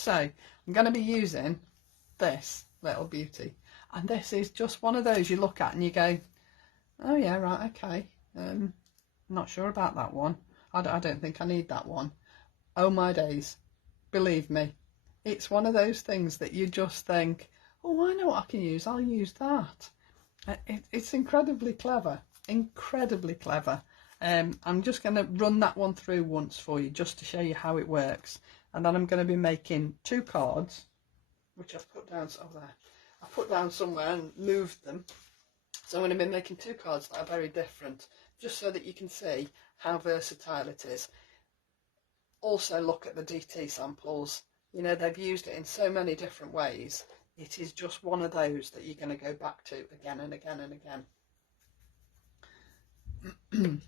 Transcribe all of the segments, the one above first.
So I'm going to be using this little beauty, and this is just one of those you look at and you go, oh yeah, right, okay, not sure about that one. I don't think I need that one. Oh my days, believe me, it's one of those things that you just think, oh, I know what I can use, I'll use that. It's incredibly clever, incredibly clever. I'm just going to run that one through once for you just to show you how it works, and then I'm going to be making 2 cards, which I've put down, oh there, I put down somewhere and moved them. So I'm going to be making 2 cards that are very different, just so that you can see how versatile it is. Also look at the DT samples, you know, they've used it in so many different ways. It is just one of those that you're going to go back to again and again and again.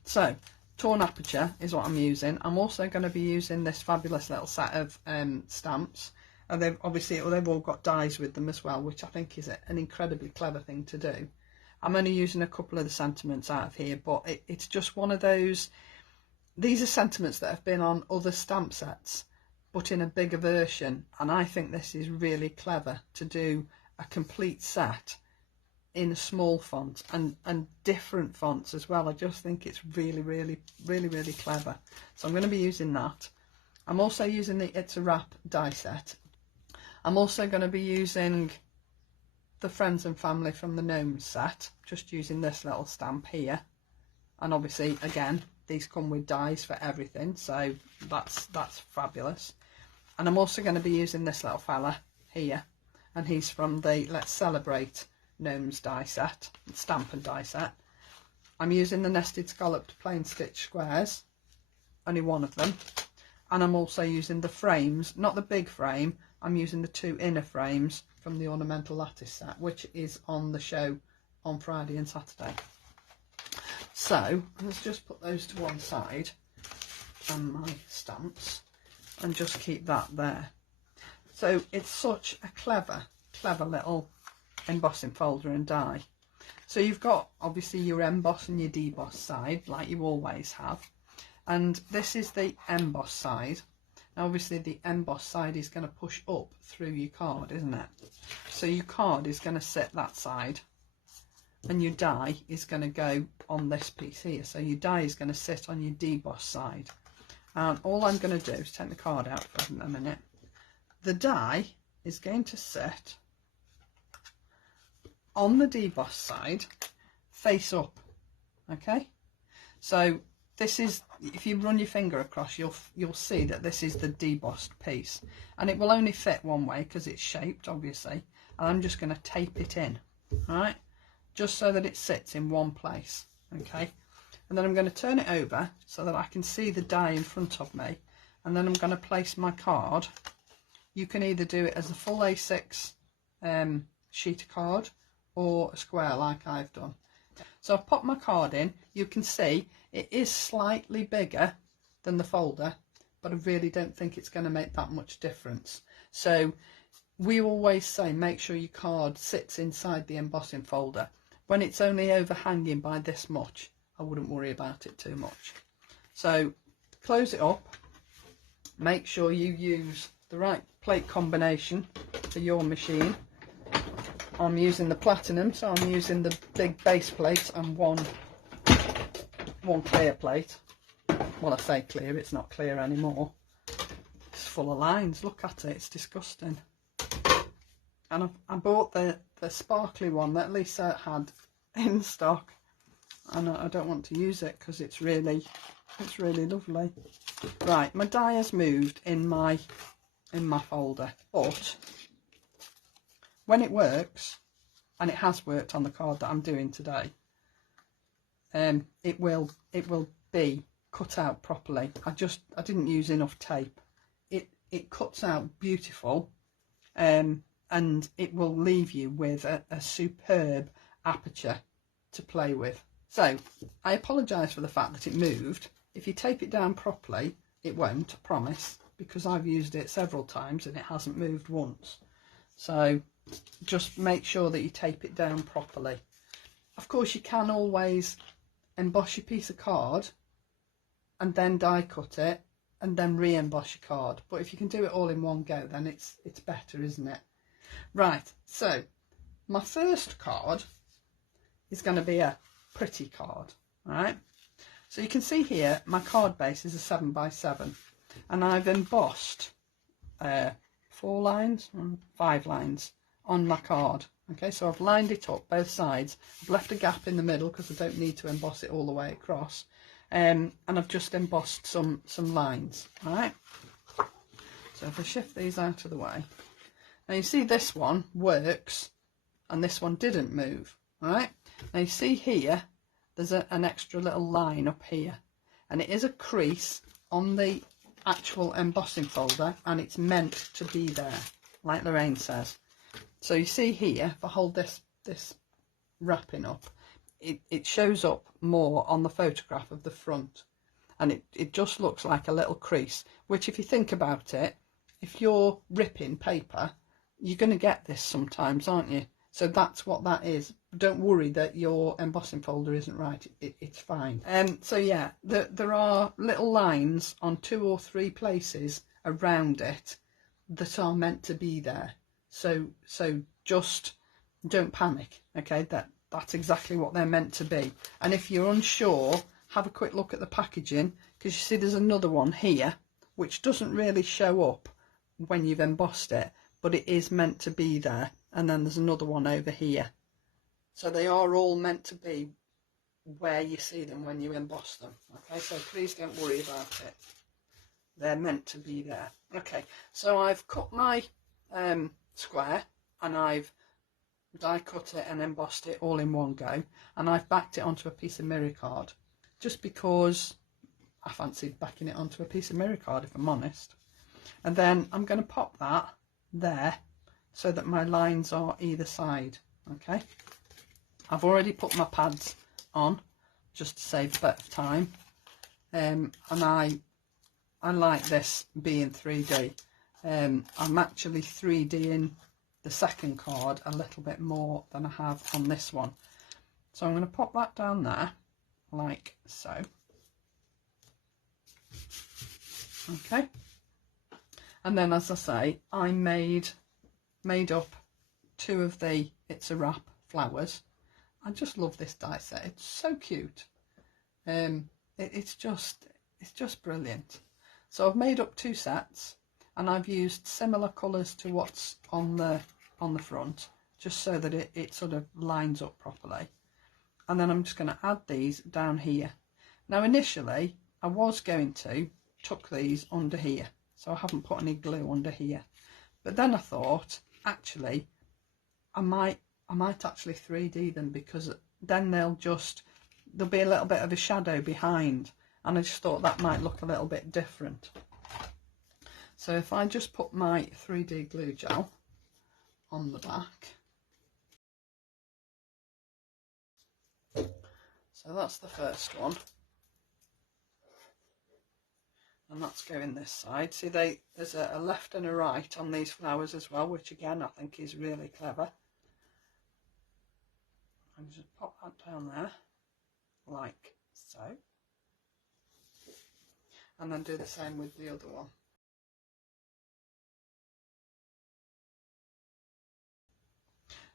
So Torn Aperture is what I'm using. I'm also going to be using this fabulous little set of stamps, and they've all got dies with them as well, which I think is an incredibly clever thing to do. I'm only using a couple of the sentiments out of here, but it's just one of those, these are sentiments that have been on other stamp sets but in a bigger version, and I think this is really clever to do a complete set in a small font and different fonts as well. I just think it's really clever. So I'm going to be using that. I'm also using the It's a Wrap die set. I'm also going to be using the Friends and Family from the GNOMES set, just using this little stamp here, and obviously again these come with dies for everything, so that's fabulous. And I'm also going to be using this little fella here, and he's from the Let's Celebrate GNOMES die set, stamp and die set. I'm using the nested scalloped plain stitch squares, only one of them, and I'm also using the frames, not the big frame, I'm using the 2 inner frames from the Ornamental Lattice set, which is on the show on Friday and Saturday. So let's just put those to one side, and my stamps, and just keep that there. So it's such a clever little embossing folder and die. So you've got obviously your emboss and your deboss side, like you always have, and this is the emboss side. Now obviously the emboss side is going to push up through your card, isn't it? So your card is going to sit that side, and your die is going to go on this piece here. So your die is going to sit on your deboss side. And all I'm going to do is take the card out for a minute. The die is going to sit on the deboss side, face up. Okay, so this is, if you run your finger across, you'll see that this is the debossed piece, and it will only fit one way because it's shaped, obviously. And I'm just going to tape it in, all right, just so that it sits in one place. Okay, and then I'm going to turn it over so that I can see the die in front of me, and then I'm going to place my card. You can either do it as a full A6 sheet of card or a square like I've done. So I've popped my card in. You can see it is slightly bigger than the folder, but I really don't think it's going to make that much difference. So we always say make sure your card sits inside the embossing folder. When it's only overhanging by this much, I wouldn't worry about it too much. So close it up. Make sure you use the right plate combination for your machine. I'm using the platinum, so I'm using the big base plate and one clear plate. Well, I say clear, it's not clear anymore. It's full of lines, look at it, it's disgusting. And I bought the sparkly one that Lisa had in stock, and I don't want to use it because it's really lovely. Right, my die has moved in my folder, but when it works, and it has worked on the card that I'm doing today, it will be cut out properly. I didn't use enough tape. It cuts out beautiful, and it will leave you with a superb aperture to play with. So I apologise for the fact that it moved. If you tape it down properly, it won't, I promise, because I've used it several times and it hasn't moved once. So just make sure that you tape it down properly. Of course, you can always emboss your piece of card and then die cut it and then re-emboss your card. But if you can do it all in one go, then it's better, isn't it? Right, so my first card is going to be a pretty card. All right, so you can see here my card base is a 7 by 7, and I've embossed 5 lines on my card. Okay, so I've lined it up both sides. I've left a gap in the middle because I don't need to emboss it all the way across, and I've just embossed some lines. All right, so if I shift these out of the way, now you see this one works and this one didn't move. All right, now you see here there's an extra little line up here, and it is a crease on the actual embossing folder, and it's meant to be there, like Lorraine says. So you see here, if I hold this wrapping up, it shows up more on the photograph of the front, and it just looks like a little crease, which, if you think about it, if you're ripping paper, you're going to get this sometimes, aren't you? So that's what that is. Don't worry that your embossing folder isn't right. It's fine. So yeah, there are little lines on 2 or 3 places around it that are meant to be there. So just don't panic. Okay, that's exactly what they're meant to be. And if you're unsure, have a quick look at the packaging, because you see there's another one here which doesn't really show up when you've embossed it, but it is meant to be there. And then there's another one over here. So they are all meant to be where you see them when you emboss them. Okay, so please don't worry about it. They're meant to be there. Okay, so I've cut my square, and I've die cut it and embossed it all in one go, and I've backed it onto a piece of mirror card, just because I fancied backing it onto a piece of mirror card, if I'm honest. And then I'm going to pop that there so that my lines are either side. Okay, I've already put my pads on just to save a bit of time, and I like this being 3D. I'm actually 3Ding the second card a little bit more than I have on this one, so I'm going to pop that down there like so. Okay, and then, as I say, I made up 2 of the It's a Wrap flowers. I just love this die set. It's so cute. It's just brilliant. So I've made up 2 sets, and I've used similar colours to what's on the front, just so that it sort of lines up properly. And then I'm just going to add these down here. Now initially I was going to tuck these under here, so I haven't put any glue under here, but then I thought, actually I might actually 3D them, because then there'll be a little bit of a shadow behind, and I just thought that might look a little bit different. So if I just put my 3D glue gel on the back, so that's the first one, and that's going this side. See, there's a left and a right on these flowers as well, which again I think is really clever. And just pop that down there like so, and then do the same with the other one.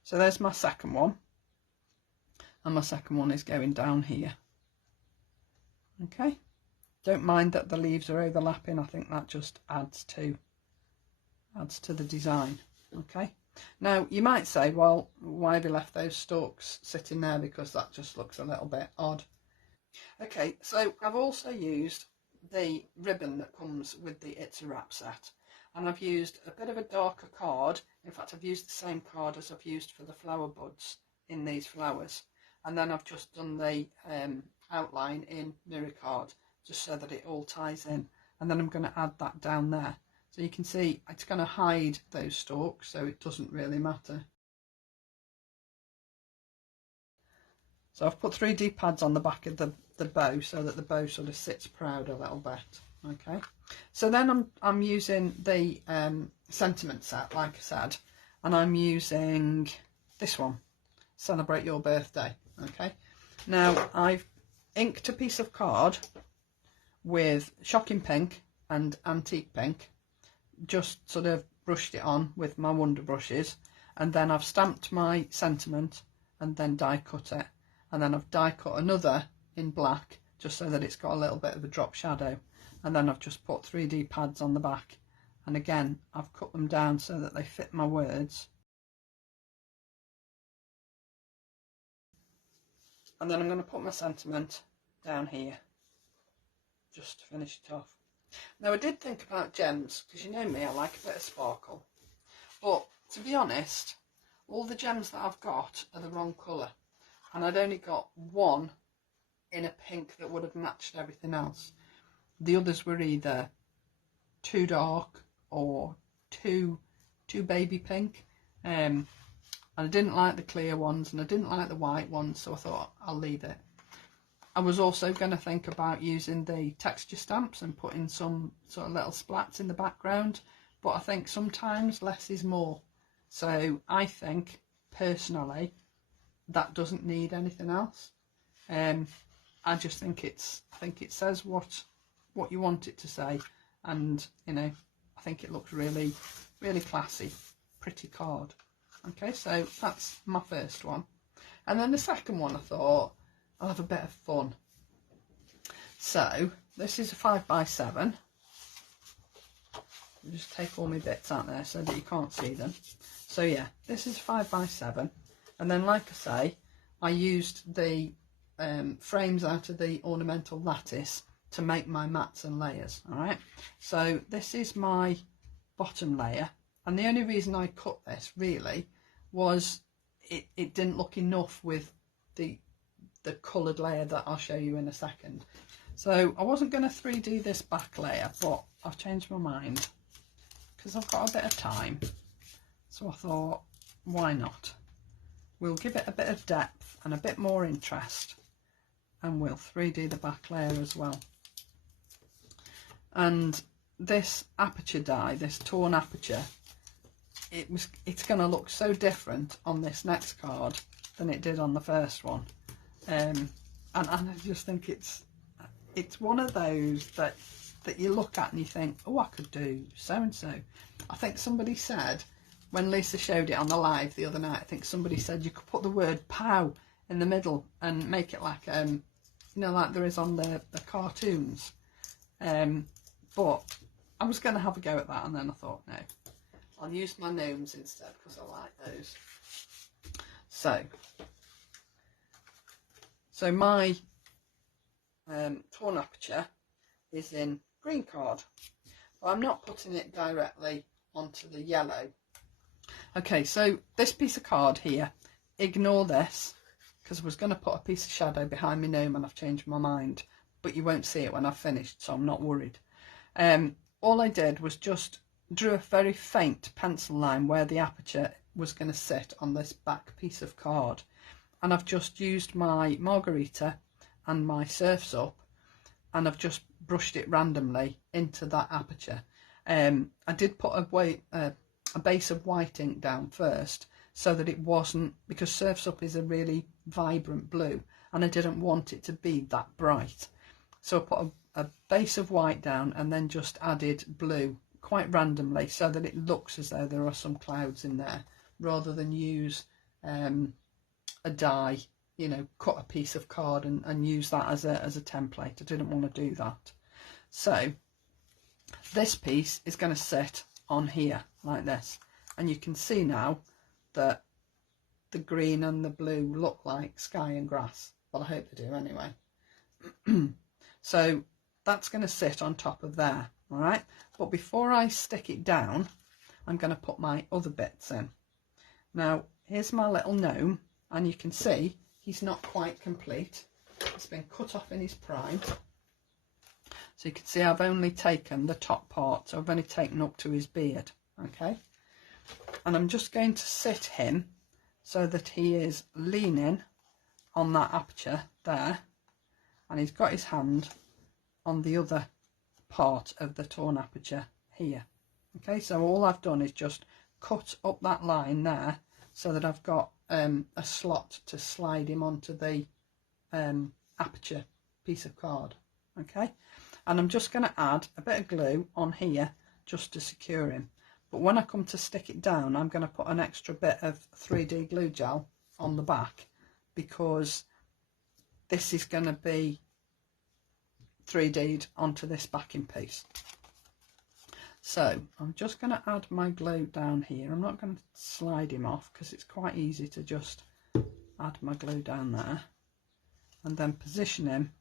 So there's my second one, and my second one is going down here. Okay, don't mind that the leaves are overlapping. I think that just adds to the design. Okay, now you might say, well, why have you left those stalks sitting there? Because that just looks a little bit odd. Okay, so I've also used the ribbon that comes with the It's a Wrap set, and I've used a bit of a darker card. In fact, I've used the same card as I've used for the flower buds in these flowers, and then I've just done the outline in mirror card, just so that it all ties in. And then I'm going to add that down there, so you can see it's going to hide those stalks, so it doesn't really matter. So I've put 3D pads on the back of the bow, so that the bow sort of sits proud a little bit. Okay, so then I'm using the sentiment set, like I said, and I'm using this one, Celebrate Your Birthday. Okay, now I've inked a piece of card with Shocking Pink and Antique Pink, just sort of brushed it on with my Wonder Brushes, and then I've stamped my sentiment and then die cut it, and then I've die cut another in black just so that it's got a little bit of a drop shadow, and then I've just put 3D pads on the back, and again I've cut them down so that they fit my words. And then I'm going to put my sentiment down here just to finish it off. Now I did think about gems, because you know me, I like a bit of sparkle, but to be honest, all the gems that I've got are the wrong colour, and I'd only got one in a pink that would have matched everything else. The others were either too dark or too baby pink, and I didn't like the clear ones and I didn't like the white ones, so I thought I'll leave it. I was also going to think about using the texture stamps and putting some sort of little splats in the background, but I think sometimes less is more. So I think personally that doesn't need anything else. I just think it says what you want it to say, and you know, I think it looks really classy, pretty card. Okay, so that's my first one, and then the second one I thought I'll have a bit of fun. So this is a 5x7. I'll just take all my bits out there so that you can't see them. So yeah, this is 5x7, and then like I say, I used the frames out of the ornamental lattice to make my mats and layers. All right, so this is my bottom layer, and the only reason I cut this really was it didn't look enough with the coloured layer that I'll show you in a second. So I wasn't going to 3D this back layer, but I've changed my mind because I've got a bit of time, so I thought, why not? We'll give it a bit of depth and a bit more interest, and we'll 3D the back layer as well. And this aperture die, this torn aperture, it's going to look so different on this next card than it did on the first one, and I just think it's one of those that you look at and you think, oh, I could do so and so. I think somebody said, when Lisa showed it on the live the other night, I think somebody said you could put the word pow in the middle and make it like you know, like there is on the cartoons, but I was going to have a go at that, and then I thought, no, I'll use my gnomes instead because I like those. So my torn aperture is in green card, but I'm not putting it directly onto the yellow. Okay, so this piece of card here, ignore this, because I was going to put a piece of shadow behind my gnome and I've changed my mind, but you won't see it when I've finished, so I'm not worried. All I did was just drew a very faint pencil line where the aperture was going to sit on this back piece of card, and I've just used my margarita and my Surf's Up, and I've just brushed it randomly into that aperture. I did put a base of white ink down first so that it wasn't, because Surf's Up is a really vibrant blue and I didn't want it to be that bright, so I put a base of white down and then just added blue quite randomly so that it looks as though there are some clouds in there, rather than use a die, you know, cut a piece of card and use that as a template. I didn't want to do that. So this piece is going to sit on here like this, and you can see now that the green and the blue look like sky and grass. Well, I hope they do anyway. So that's going to sit on top of there, all right? But before I stick it down, I'm going to put my other bits in. Now, here's my little gnome, and you can see he's not quite complete. It's been cut off in his prime. So you can see I've only taken the top part, so I've only taken up to his beard, okay? And I'm just going to sit him so that he is leaning on that aperture there, and he's got his hand on the other part of the torn aperture here. Okay, so all I've done is just cut up that line there so that I've got a slot to slide him onto the aperture piece of card. Okay, And I'm just going to add a bit of glue on here just to secure him. But when I come to stick it down, I'm going to put an extra bit of 3D glue gel on the back, because this is going to be 3D'd onto this backing piece. So I'm just going to add my glue down here. I'm not going to slide him off because it's quite easy to just add my glue down there and then position him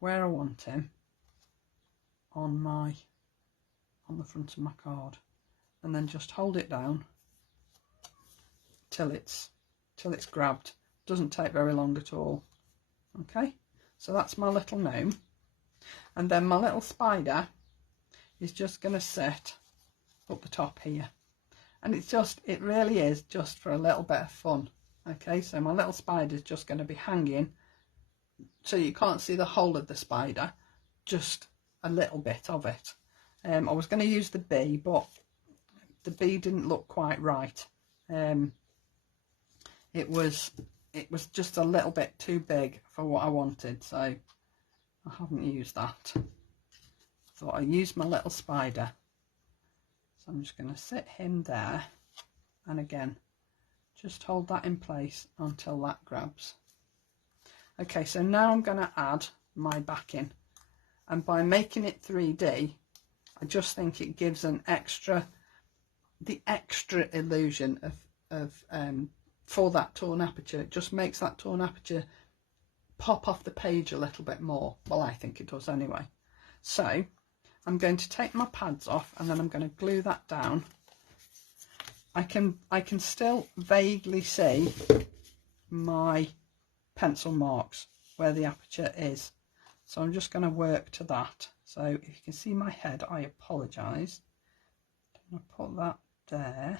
where I want him on the front of my card, and then just hold it down till it's grabbed. Doesn't take very long at all. Okay, so that's my little gnome, and then my little spider is just going to sit up the top here, and it really is just for a little bit of fun. Okay, so my little spider is just going to be hanging, so you can't see the whole of the spider, just a little bit of it. I was going to use the bee, but the bee didn't look quite right. It was just a little bit too big for what I wanted, so I haven't used that. Thought I'd use my little spider. So I'm just going to sit him there, and again just hold that in place until that grabs. Okay, so now I'm going to add my backing, and by making it 3D, I just think it gives the extra illusion of for that torn aperture. It just makes that torn aperture pop off the page a little bit more. Well, I think it does anyway. So I'm going to take my pads off, and then I'm going to glue that down. I can still vaguely see my pencil marks where the aperture is, so I'm just going to work to that. So if you can see my head, I apologise. I'm going to put that there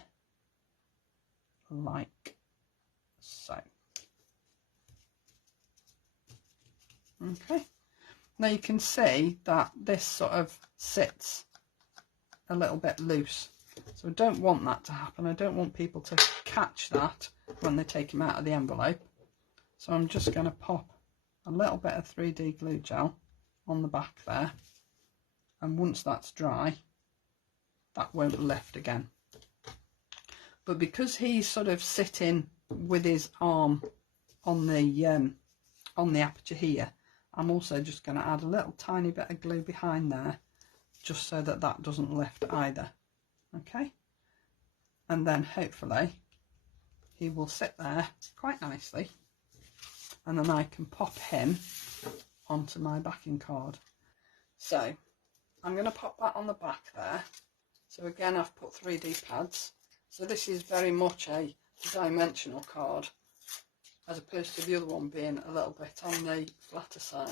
like so. Okay, now you can see that this sort of sits a little bit loose, so I don't want that to happen. I don't want people to catch that when they take him out of the envelope. So I'm just going to pop a little bit of 3D glue gel on the back there, and once that's dry, that won't lift again. But because he's sort of sitting with his arm on the aperture here, I'm also just going to add a little tiny bit of glue behind there, just so that that doesn't lift either. Okay, and then hopefully he will sit there quite nicely, and then I can pop him onto my backing card. So I'm going to pop that on the back there. So again, I've put 3D pads. So this is very much a dimensional card, as opposed to the other one being a little bit on the flatter side.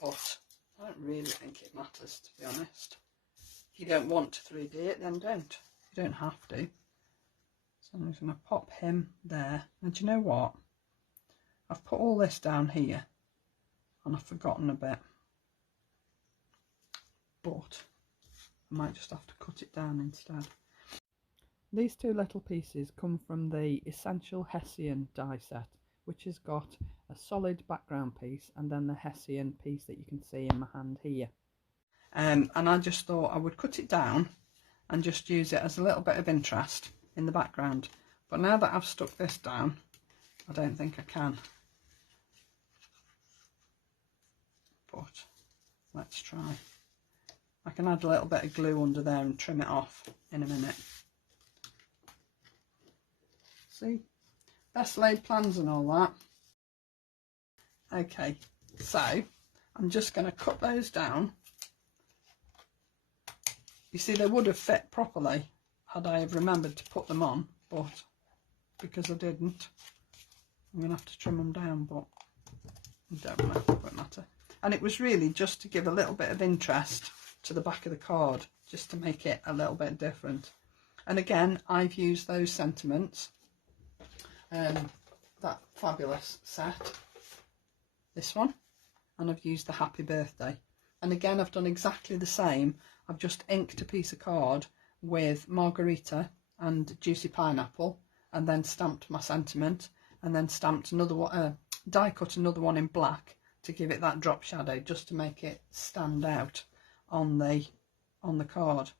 But I don't really think it matters, to be honest. If you don't want to 3D it, then don't. You don't have to. So I'm just going to pop him there. And do you know what? I've put all this down here, and I've forgotten a bit. But I might just have to cut it down instead. These two little pieces come from the Essential HESSIAN die set, which has got a solid background piece and then the HESSIAN piece that you can see in my hand here. And I just thought I would cut it down and just use it as a little bit of interest in the background. But now that I've stuck this down, I don't think I can. But let's try. I can add a little bit of glue under there and trim it off in a minute. See, best laid plans and all that. Okay, so I'm just going to cut those down. You see, they would have fit properly had I have remembered to put them on, but because I didn't, I'm going to have to trim them down, but it won't matter. And it was really just to give a little bit of interest to the back of the card, just to make it a little bit different. And again, I've used those sentiments, that fabulous set, this one, and I've used the happy birthday. And again, I've done exactly the same. I've just inked a piece of card with margarita and juicy pineapple, and then stamped my sentiment, and then stamped another one, die cut another one in black, to give it that drop shadow, just to make it stand out on the card.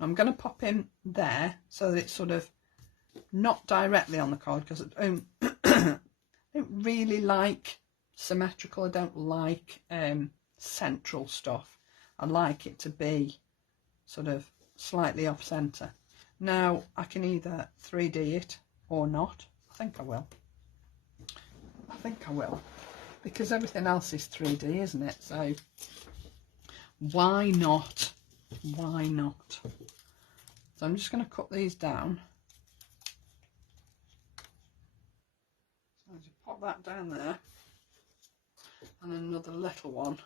I'm going to pop him there so that it's sort of not directly on the card, because I don't really like symmetrical. I don't like central stuff. I like it to be sort of slightly off centre. Now I can either 3D it or not. I think I will. Because everything else is 3D, isn't it? So why not? Why not? So I'm just going to cut these down. So I'll just pop that down there, and another little one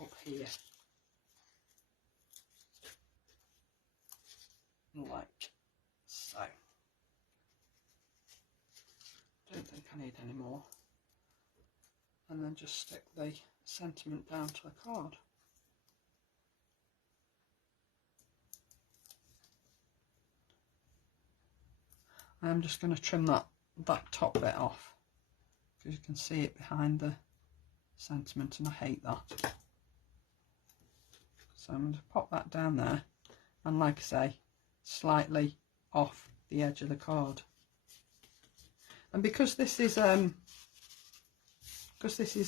up here, like so. Don't think I need any more. And then just stick the sentiment down to the card. I'm just going to trim that top bit off, because you can see it behind the sentiment, and I hate that. So I'm going to pop that down there, and like I say, slightly off the edge of the card. And because this is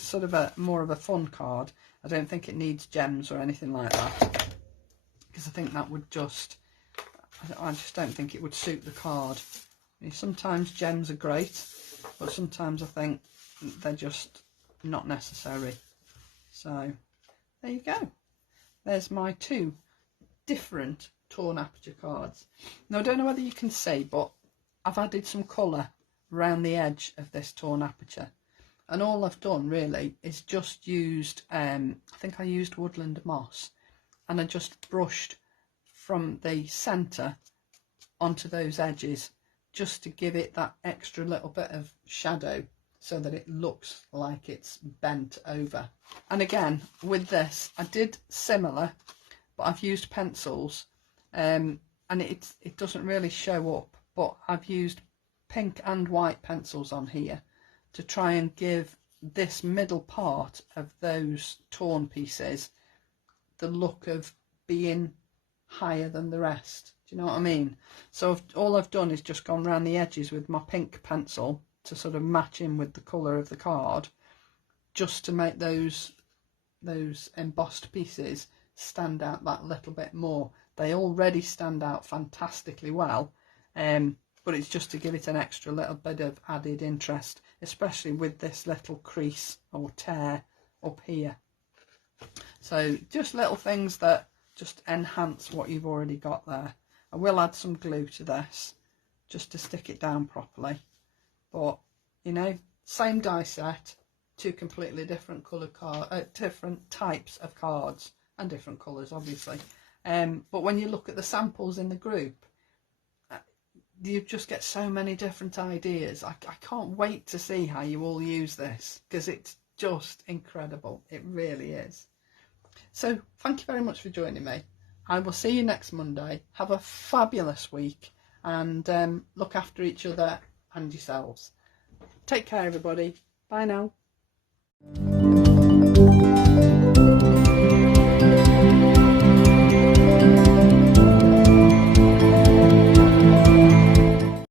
sort of more of a fun card, I don't think it needs gems or anything like that, because I think that would just, I just don't think it would suit the card. Sometimes gems are great, but sometimes I think they're just not necessary. So there you go. There's my two different Torn Aperture cards. Now I don't know whether you can see, but I've added some colour around the edge of this Torn Aperture, and all I've done really is just used, I think I used woodland moss, and I just brushed from the centre onto those edges, just to give it that extra little bit of shadow, so that it looks like it's bent over. And again, with this, I did similar, but I've used pencils, and it doesn't really show up, but I've used pink and white pencils on here to try and give this middle part of those torn pieces the look of being higher than the rest. Do you know what I mean? So all I've done is just gone around the edges with my pink pencil to sort of match in with the colour of the card, just to make those embossed pieces stand out that little bit more. They already stand out fantastically well, but it's just to give it an extra little bit of added interest, especially with this little crease or tear up here. So just little things that just enhance what you've already got there. I will add some glue to this just to stick it down properly, but you know, same die set, two completely different different types of cards, and different colours obviously, but when you look at the samples in the group, you just get so many different ideas. I can't wait to see how you all use this, because it's just incredible. It really is. So thank you very much for joining me. I will see you next Monday. Have a fabulous week, and look after each other and yourselves. Take care, everybody. Bye now.